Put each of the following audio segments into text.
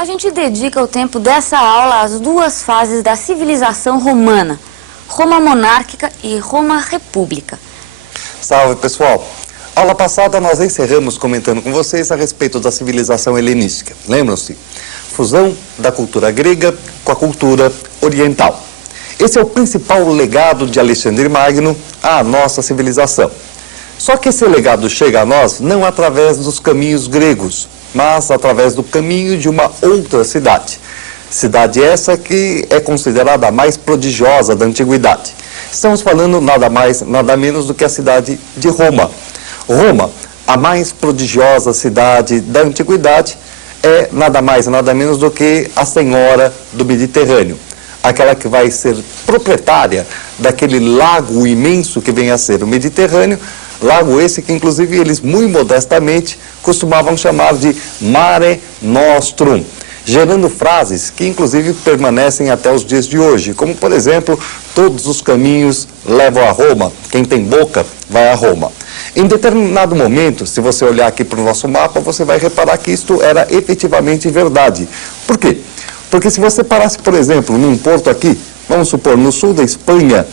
A gente dedica o tempo dessa aula às duas fases da civilização romana, Roma monárquica e Roma república. Salve, pessoal! Aula passada nós encerramos comentando com vocês a respeito da civilização helenística. Lembram-se? Fusão da cultura grega com a cultura oriental. Esse é o principal legado de Alexandre Magno à nossa civilização. Só que esse legado chega a nós não através dos caminhos gregos, mas através do caminho de uma outra cidade. Cidade essa que é considerada a mais prodigiosa da antiguidade. Estamos falando nada mais, nada menos do que a cidade de Roma. Roma, a mais prodigiosa cidade da antiguidade, é nada mais, nada menos do que a senhora do Mediterrâneo. Aquela que vai ser proprietária daquele lago imenso que vem a ser o Mediterrâneo, lago esse que inclusive eles muito modestamente costumavam chamar de Mare Nostrum, gerando frases que inclusive permanecem até os dias de hoje, como por exemplo, todos os caminhos levam a Roma, quem tem boca vai a Roma. Em determinado momento, se você olhar aqui para o nosso mapa, você vai reparar que isto era efetivamente verdade. Por quê? Porque se você parasse, por exemplo, num porto aqui, vamos supor, no sul da Espanha,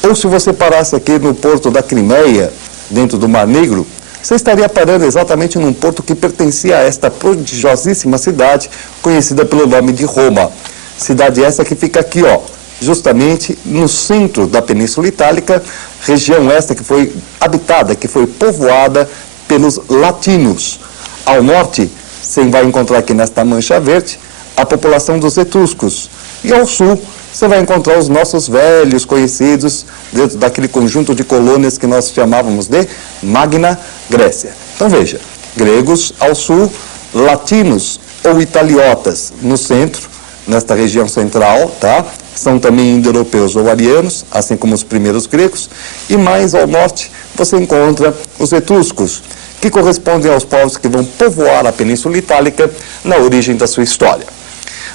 ou se você parasse aqui no porto da Crimeia, dentro do Mar Negro, você estaria parando exatamente num porto que pertencia a esta prodigiosíssima cidade, conhecida pelo nome de Roma. Cidade essa que fica aqui, ó, justamente no centro da Península Itálica, região esta que foi habitada, que foi povoada pelos latinos. Ao norte, você vai encontrar aqui nesta mancha verde, a população dos etruscos. E ao sul, você vai encontrar os nossos velhos conhecidos dentro daquele conjunto de colônias que nós chamávamos de Magna Grécia. Então veja, gregos ao sul, latinos ou italiotas no centro, nesta região central, tá? São também indo-europeus ou arianos, assim como os primeiros gregos. E mais ao norte, você encontra os etruscos, que correspondem aos povos que vão povoar a Península Itálica na origem da sua história.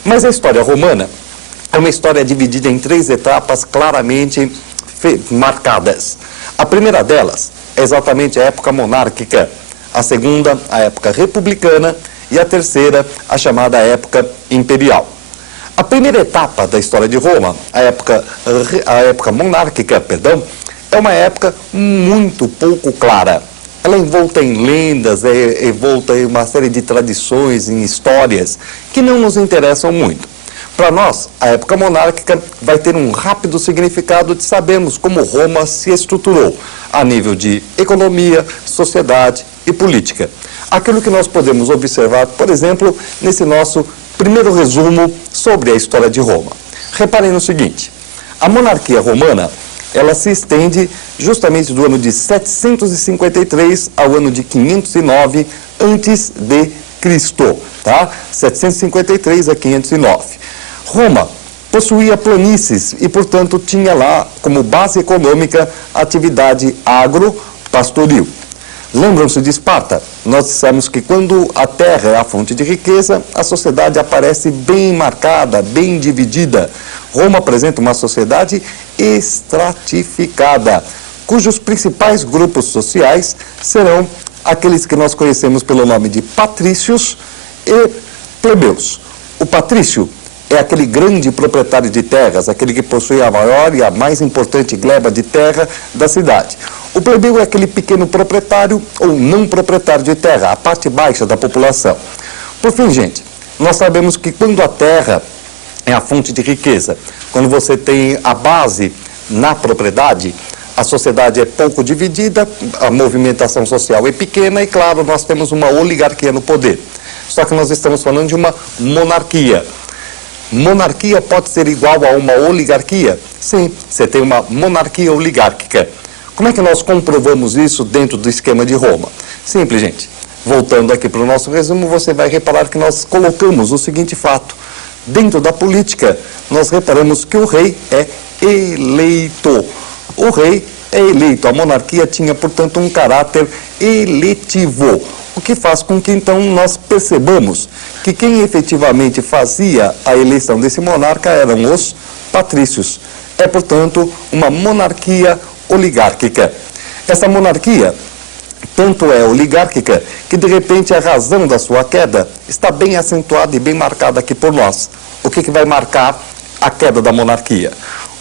Mas a história romana é uma história dividida em três etapas claramente marcadas. A primeira delas é exatamente a época monárquica, a segunda, a época republicana, e a terceira, a chamada época imperial. A primeira etapa da história de Roma, a época monárquica, perdão, é uma época muito pouco clara. Ela é envolta em lendas, é envolta em uma série de tradições, em histórias, que não nos interessam muito. Para nós, a época monárquica vai ter um rápido significado de sabermos como Roma se estruturou a nível de economia, sociedade e política. Aquilo que nós podemos observar, por exemplo, nesse nosso primeiro resumo sobre a história de Roma. Reparem no seguinte, a monarquia romana, ela se estende justamente do ano de 753 ao ano de 509 a.C., tá? 753 a 509. Roma possuía planícies e, portanto, tinha lá como base econômica a atividade agro-pastoril. Lembram-se de Esparta? Nós dissemos que quando a terra é a fonte de riqueza, a sociedade aparece bem marcada, bem dividida. Roma apresenta uma sociedade estratificada, cujos principais grupos sociais serão aqueles que nós conhecemos pelo nome de patrícios e plebeus. O patrício é aquele grande proprietário de terras, aquele que possui a maior e a mais importante gleba de terra da cidade. O plebeu é aquele pequeno proprietário ou não proprietário de terra, a parte baixa da população. Por fim, gente, nós sabemos que quando a terra é a fonte de riqueza, quando você tem a base na propriedade, a sociedade é pouco dividida, a movimentação social é pequena e, claro, nós temos uma oligarquia no poder. Só que nós estamos falando de uma monarquia. Monarquia pode ser igual a uma oligarquia? Sim, você tem uma monarquia oligárquica. Como é que nós comprovamos isso dentro do esquema de Roma? Simples, gente. Voltando aqui para o nosso resumo, você vai reparar que nós colocamos o seguinte fato. Dentro da política, nós reparamos que o rei é eleito. O rei é eleito. A monarquia tinha, portanto, um caráter eletivo. O que faz com que, então, nós percebamos que quem efetivamente fazia a eleição desse monarca eram os patrícios. É, portanto, uma monarquia oligárquica. Essa monarquia, tanto é oligárquica que, de repente, a razão da sua queda está bem acentuada e bem marcada aqui por nós. O que vai marcar a queda da monarquia?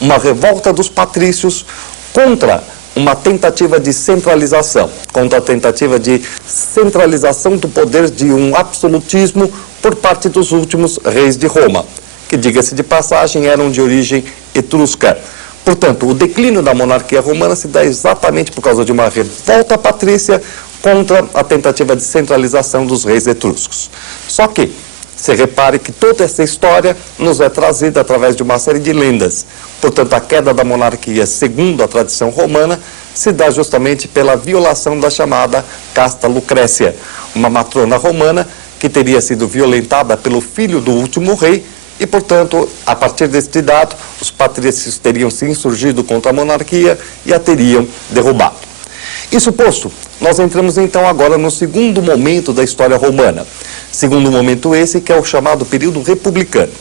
Uma revolta dos patrícios contra uma tentativa de centralização, contra a tentativa de centralização do poder de um absolutismo por parte dos últimos reis de Roma, que, diga-se de passagem, eram de origem etrusca. Portanto, o declínio da monarquia romana se dá exatamente por causa de uma revolta patrícia contra a tentativa de centralização dos reis etruscos. Só que, você repare que toda essa história nos é trazida através de uma série de lendas. Portanto, a queda da monarquia, segundo a tradição romana, se dá justamente pela violação da chamada casta Lucrécia, uma matrona romana que teria sido violentada pelo filho do último rei e, portanto, a partir deste dado, os patrícios teriam se insurgido contra a monarquia e a teriam derrubado. Isso posto, nós entramos então agora no segundo momento da história romana. Segundo momento esse que é o chamado período republicano.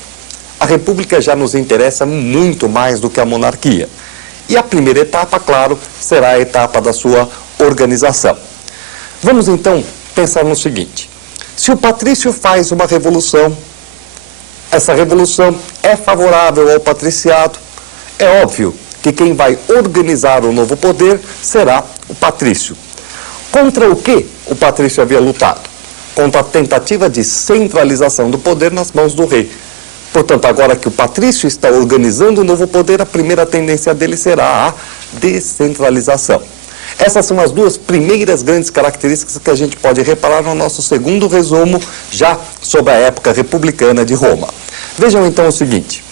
A república já nos interessa muito mais do que a monarquia. E a primeira etapa, claro, será a etapa da sua organização. Vamos então pensar no seguinte: se o patrício faz uma revolução, essa revolução é favorável ao patriciado, é óbvio que quem vai organizar o novo poder será o patrício. Contra o que o patrício havia lutado? Contra a tentativa de centralização do poder nas mãos do rei. Portanto, agora que o patrício está organizando o novo poder, a primeira tendência dele será a descentralização. Essas são as duas primeiras grandes características que a gente pode reparar no nosso segundo resumo, já sobre a época republicana de Roma. Vejam então o seguinte: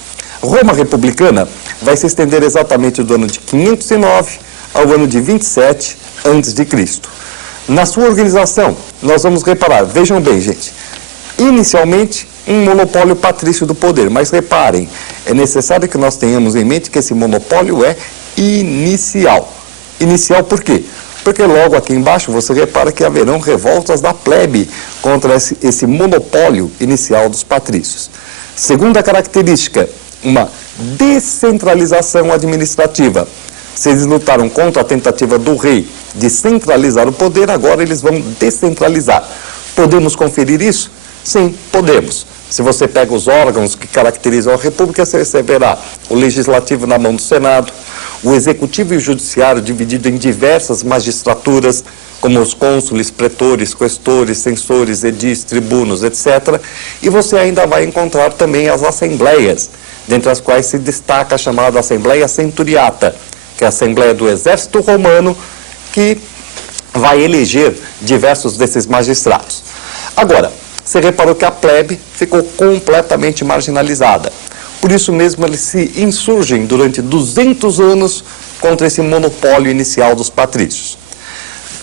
Roma republicana vai se estender exatamente do ano de 509 ao ano de 27 a.C. Na sua organização, nós vamos reparar, vejam bem, gente, inicialmente um monopólio patrício do poder, mas reparem, é necessário que nós tenhamos em mente que esse monopólio é inicial. Inicial por quê? Porque logo aqui embaixo você repara que haverão revoltas da plebe contra esse monopólio inicial dos patrícios. Segunda característica, uma descentralização administrativa. Se eles lutaram contra a tentativa do rei de centralizar o poder, agora eles vão descentralizar. Podemos conferir isso? Sim, podemos. Se você pega os órgãos que caracterizam a República, você verá o Legislativo na mão do Senado, o Executivo e o Judiciário dividido em diversas magistraturas, como os cônsules, pretores, questores, censores, edis, tribunos, etc. E você ainda vai encontrar também as assembleias, dentre as quais se destaca a chamada Assembleia Centuriata, que é a Assembleia do Exército Romano, que vai eleger diversos desses magistrados. Agora, você reparou que a plebe ficou completamente marginalizada. Por isso mesmo, eles se insurgem durante 200 anos contra esse monopólio inicial dos patrícios.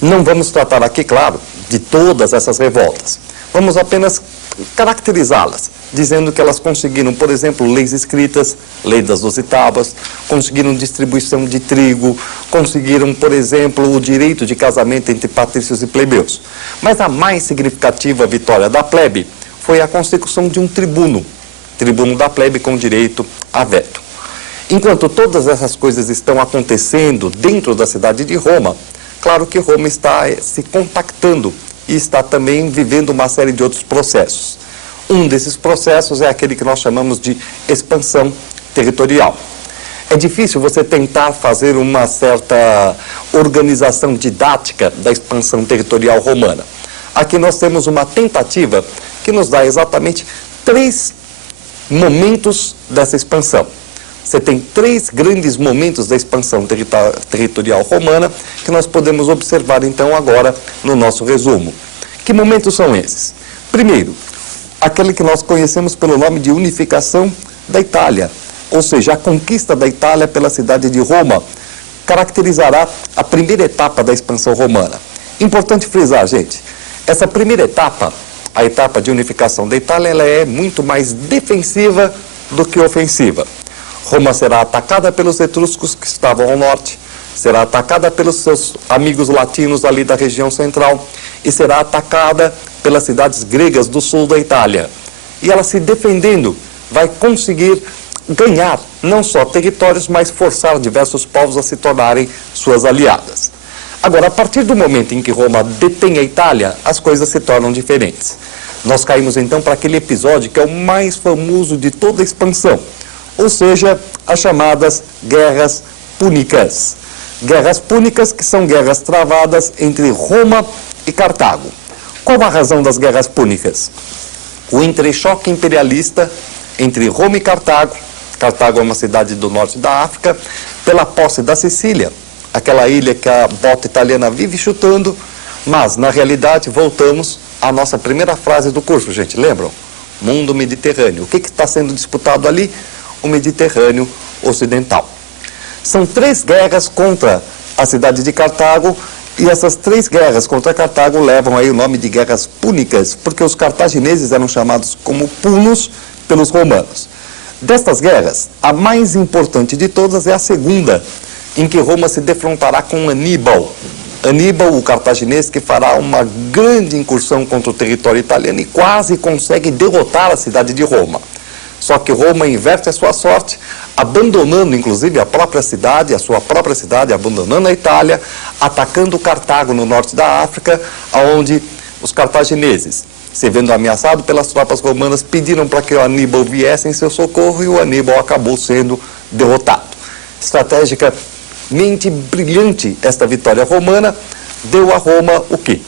Não vamos tratar aqui, claro, de todas essas revoltas. Vamos apenas caracterizá-las, dizendo que elas conseguiram, por exemplo, leis escritas, lei das 12 tábuas, conseguiram distribuição de trigo, conseguiram, por exemplo, o direito de casamento entre patrícios e plebeus. Mas a mais significativa vitória da plebe foi a constituição de um tribuno da plebe com direito a veto. Enquanto todas essas coisas estão acontecendo dentro da cidade de Roma, claro que Roma está se compactando e está também vivendo uma série de outros processos. Um desses processos é aquele que nós chamamos de expansão territorial. É difícil você tentar fazer uma certa organização didática da expansão territorial romana. Aqui nós temos uma tentativa que nos dá exatamente 3 momentos dessa expansão. Você tem 3 grandes momentos da expansão territorial romana que nós podemos observar então agora no nosso resumo. Que momentos são esses? Primeiro, aquele que nós conhecemos pelo nome de unificação da Itália, ou seja, a conquista da Itália pela cidade de Roma, caracterizará a primeira etapa da expansão romana. Importante frisar, gente, essa primeira etapa, a etapa de unificação da Itália, ela é muito mais defensiva do que ofensiva. Roma será atacada pelos etruscos que estavam ao norte, será atacada pelos seus amigos latinos ali da região central e será atacada pelas cidades gregas do sul da Itália. E ela, se defendendo, vai conseguir ganhar não só territórios, mas forçar diversos povos a se tornarem suas aliadas. Agora, a partir do momento em que Roma detém a Itália, as coisas se tornam diferentes. Nós caímos então para aquele episódio que é o mais famoso de toda a expansão, ou seja, as chamadas Guerras Púnicas. Guerras Púnicas, que são guerras travadas entre Roma e Cartago. Qual a razão das Guerras Púnicas? O entrechoque imperialista entre Roma e Cartago. Cartago é uma cidade do norte da África, pela posse da Sicília, aquela ilha que a bota italiana vive chutando, mas, na realidade, voltamos à nossa primeira frase do curso, gente, lembram? Mundo Mediterrâneo. O que está sendo disputado ali? O Mediterrâneo Ocidental. São 3 guerras contra a cidade de Cartago, e essas 3 guerras contra Cartago levam aí o nome de Guerras Púnicas, porque os cartagineses eram chamados como punos pelos romanos. Destas guerras, a mais importante de todas é a segunda, em que Roma se defrontará com Aníbal. Aníbal, o cartaginês, que fará uma grande incursão contra o território italiano e quase consegue derrotar a cidade de Roma. Só que Roma inverte a sua sorte, abandonando inclusive a sua própria cidade, abandonando a Itália, atacando Cartago no norte da África, onde os cartagineses, se vendo ameaçado pelas tropas romanas, pediram para que o Aníbal viesse em seu socorro e o Aníbal acabou sendo derrotado. Estrategicamente brilhante esta vitória romana deu a Roma o quê?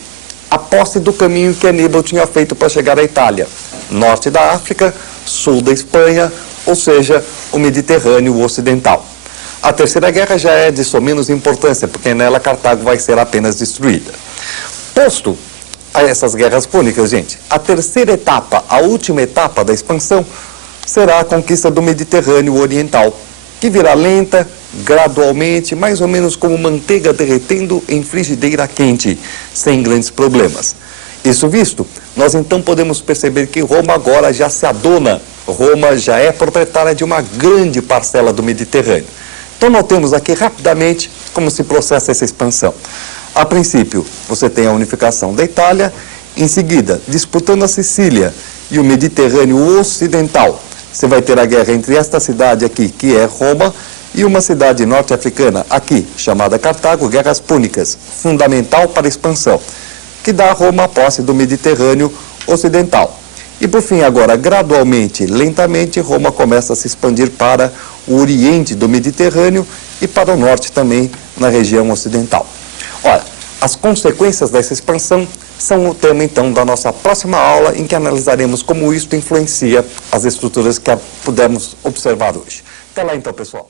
A posse do caminho que Aníbal tinha feito para chegar à Itália. Norte da África, sul da Espanha, ou seja, o Mediterrâneo Ocidental. A terceira guerra já é de só menos importância, porque nela Cartago vai ser apenas destruída. Posto a essas guerras púnicas, gente, a terceira etapa, a última etapa da expansão, será a conquista do Mediterrâneo Oriental, que virá lenta, gradualmente, mais ou menos como manteiga derretendo em frigideira quente, sem grandes problemas. Isso visto, nós então podemos perceber que Roma agora já se adona, Roma já é proprietária de uma grande parcela do Mediterrâneo. Então notemos aqui rapidamente como se processa essa expansão. A princípio, você tem a unificação da Itália, em seguida, disputando a Sicília e o Mediterrâneo Ocidental, você vai ter a guerra entre esta cidade aqui, que é Roma, e uma cidade norte-africana aqui, chamada Cartago, Guerras Púnicas, fundamental para a expansão, que dá a Roma a posse do Mediterrâneo Ocidental. E por fim, agora, gradualmente, lentamente, Roma começa a se expandir para o oriente do Mediterrâneo e para o norte também, na região ocidental. Olha, as consequências dessa expansão são o tema, então, da nossa próxima aula, em que analisaremos como isto influencia as estruturas que pudemos observar hoje. Até lá, então, pessoal.